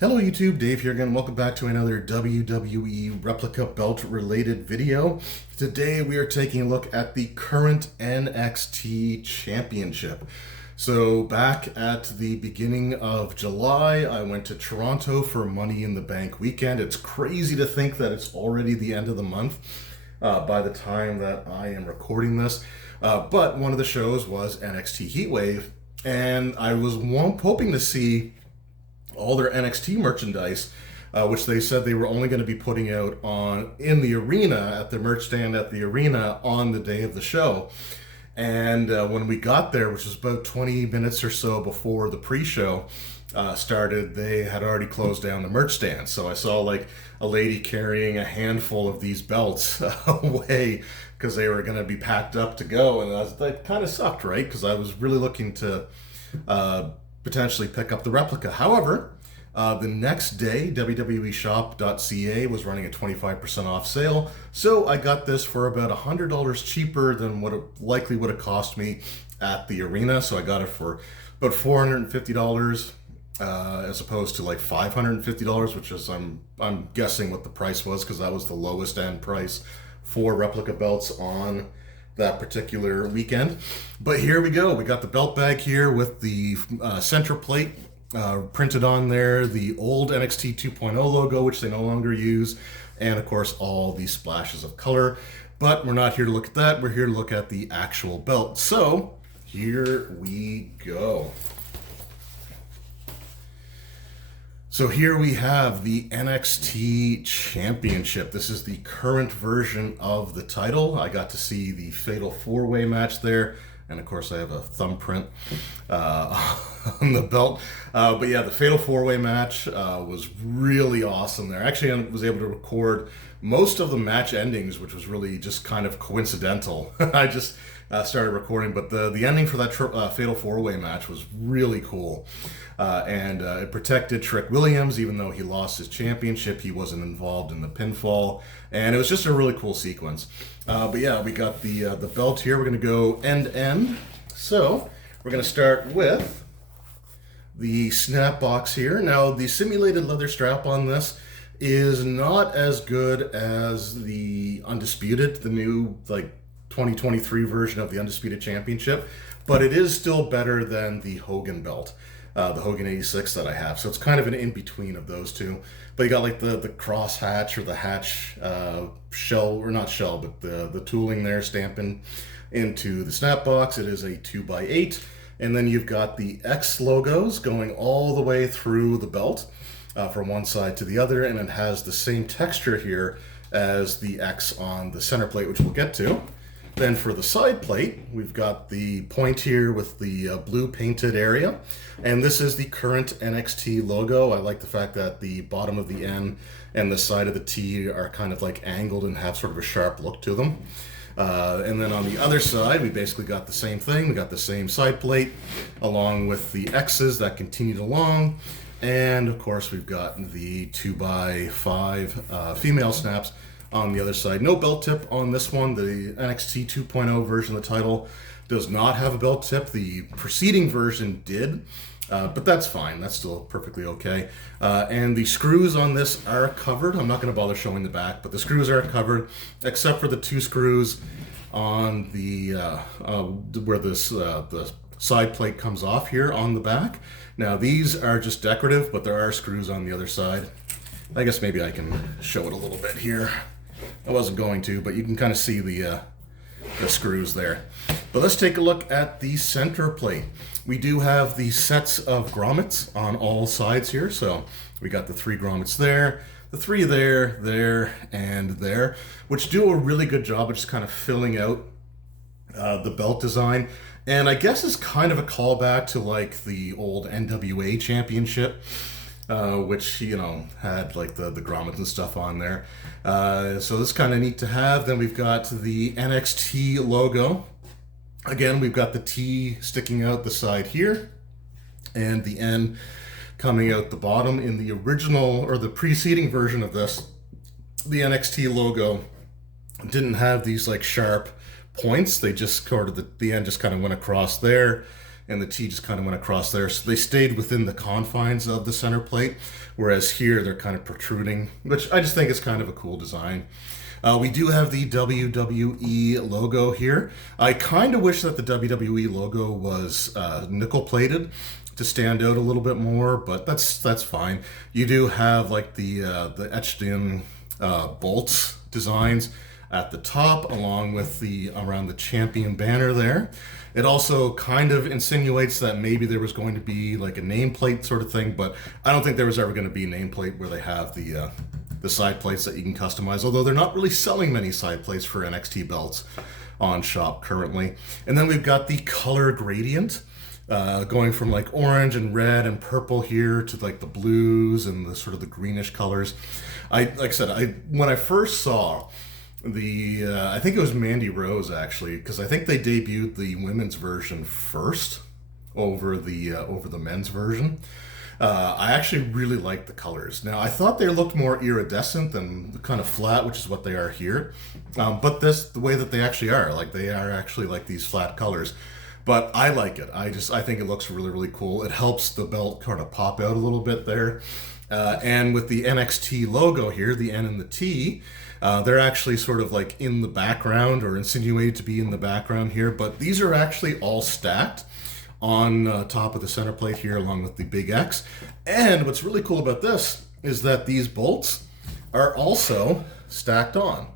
Hello YouTube, Dave here again. Welcome back to another WWE Replica belt related video. Today we are taking a look at the current NXT Championship. So back at the beginning of July, I went to Toronto for Money in the Bank weekend. It's crazy to think that it's already the end of the month by the time that I am recording this. But one of the shows was NXT Heatwave, and I was hoping to see all their NXT merchandise, which they said they were only going to be putting out in the arena, at the merch stand at the arena on the day of the show. And when we got there, which was about 20 minutes or so before the pre-show started, they had already closed down the merch stand. So I saw like a lady carrying a handful of these belts away because they were going to be packed up to go. And that kind of sucked, right? Because I was really looking to potentially pick up the replica. However, the next day, WWEshop.ca was running a 25% off sale, so I got this for about $100 cheaper than what it likely would have cost me at the arena. So I got it for about $450 as opposed to like $550, which is I'm guessing what the price was, because that was the lowest end price for replica belts on that particular weekend. But here we go. We got the belt bag here with the center plate printed on there, the old NXT 2.0 logo, which they no longer use, and of course all these splashes of color. But we're not here to look at that. We're here to look at the actual belt. So here we go. So here we have the NXT Championship. This is the current version of the title. I got to see the Fatal 4-Way match there, and of course I have a thumbprint on the belt. But yeah, the Fatal 4-Way match was really awesome there. Actually, I was able to record most of the match endings, which was really just kind of coincidental. I just started recording, but the ending for that Fatal 4-Way match was really cool. And it protected Trick Williams, even though he lost his championship. He wasn't involved in the pinfall, and it was just a really cool sequence. But yeah, we got the belt here. We're going to go end to end. So we're going to start with the snap box here. Now, the simulated leather strap on this is not as good as the Undisputed, the new like 2023 version of the Undisputed Championship, but it is still better than the Hogan belt, the Hogan 86 that I have. So it's kind of an in-between of those two. But you got like the cross hatch, or the hatch shell, or not shell, but the tooling there stamping into the snap box. It is a 2x8. And then you've got the X logos going all the way through the belt from one side to the other. And it has the same texture here as the X on the center plate, which we'll get to. Then for the side plate, we've got the point here with the blue painted area. And this is the current NXT logo. I like the fact that the bottom of the N and the side of the T are kind of like angled and have sort of a sharp look to them. And then on the other side, we basically got the same thing. We got the same side plate along with the X's that continued along. And of course, we've got the 2x5 female snaps on the other side. No belt tip on this one. The NXT 2.0 version of the title does not have a belt tip. The preceding version did, but that's fine. That's still perfectly okay. And the screws on this are covered. I'm not going to bother showing the back, but the screws are covered, except for the two screws on the where this the side plate comes off here on the back. Now these are just decorative, but there are screws on the other side. I guess maybe I can show it a little bit here. I wasn't going to, but you can kind of see the screws there. But let's take a look at the center plate. We do have the sets of grommets on all sides here. So we got the 3 grommets there, the 3 there, and there, which do a really good job of just kind of filling out the belt design. And I guess it's kind of a callback to like the old NWA championship, which, you know, had like the grommets and stuff on there. So this is kind of neat to have. Then we've got the NXT logo. Again, we've got the T sticking out the side here, and the N coming out the bottom. In the original, or the preceding version of this, the NXT logo didn't have these like sharp points. They just sort of, the end just kind of went across there, and the T just kind of went across there. So they stayed within the confines of the center plate, whereas here they're kind of protruding, which I just think is kind of a cool design. We do have the WWE logo here. I kind of wish that the WWE logo was nickel plated to stand out a little bit more, but that's fine. You do have like the etched in bolts designs at the top, along with the around the champion banner there. It also kind of insinuates that maybe there was going to be like a nameplate sort of thing, but I don't think there was ever going to be a nameplate where they have the side plates that you can customize, although they're not really selling many side plates for NXT belts on shop currently. And then we've got the color gradient, going from like orange and red and purple here to like the blues and the sort of the greenish colors. Like I said, when I first saw I think it was Mandy Rose actually, because I think they debuted the women's version first over the men's version. I actually really liked the colors. Now, I thought they looked more iridescent than kind of flat, which is what they are here. But the way that they actually are, like they are actually like these flat colors. But I like it. I think it looks really, really cool. It helps the belt kind of pop out a little bit there. And with the NXT logo here, the N and the T, they're actually sort of like in the background or insinuated to be in the background here. But these are actually all stacked on top of the center plate here along with the big X. And what's really cool about this is that these bolts are also stacked on.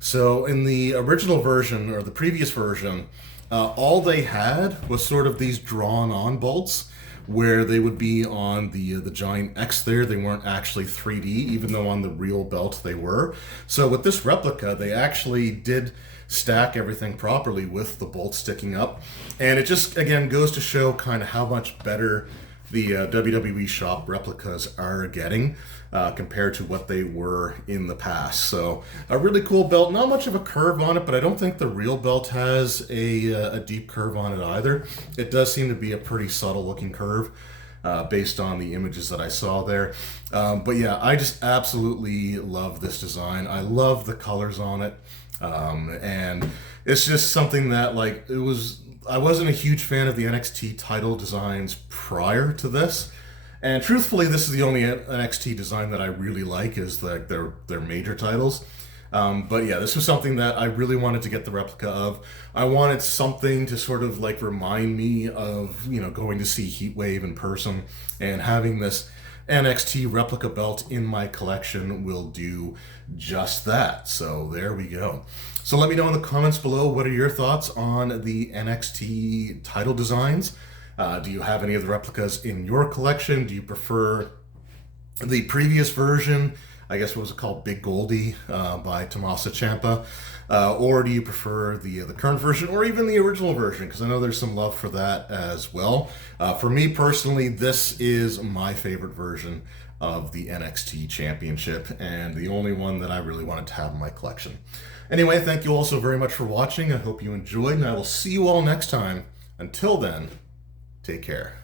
So in the original version or the previous version, all they had was sort of these drawn on bolts where they would be on the giant X there. They weren't actually 3D, even though on the real belt they were. So with this replica, they actually did stack everything properly with the bolts sticking up. And it just, again, goes to show kind of how much better the WWE shop replicas are getting compared to what they were in the past. So a really cool belt, not much of a curve on it, but I don't think the real belt has a deep curve on it either. It does seem to be a pretty subtle looking curve based on the images that I saw there. But yeah, I just absolutely love this design. I love the colors on it. And it's just something that I wasn't a huge fan of the NXT title designs prior to this. And truthfully, this is the only NXT design that I really like, is their major titles. But yeah, this was something that I really wanted to get the replica of. I wanted something to sort of like remind me of, going to see Heatwave in person, and having this NXT replica belt in my collection will do just that. So there we go. So let me know in the comments below, what are your thoughts on the NXT title designs? Do you have any of the replicas in your collection? Do you prefer the previous version? I guess what was it called, Big Goldie by Tommaso Ciampa? Or do you prefer the current version, or even the original version? Because I know there's some love for that as well. For me personally, this is my favorite version of the NXT Championship, and the only one that I really wanted to have in my collection. Anyway, thank you all so very much for watching. I hope you enjoyed, and I will see you all next time. Until then, take care.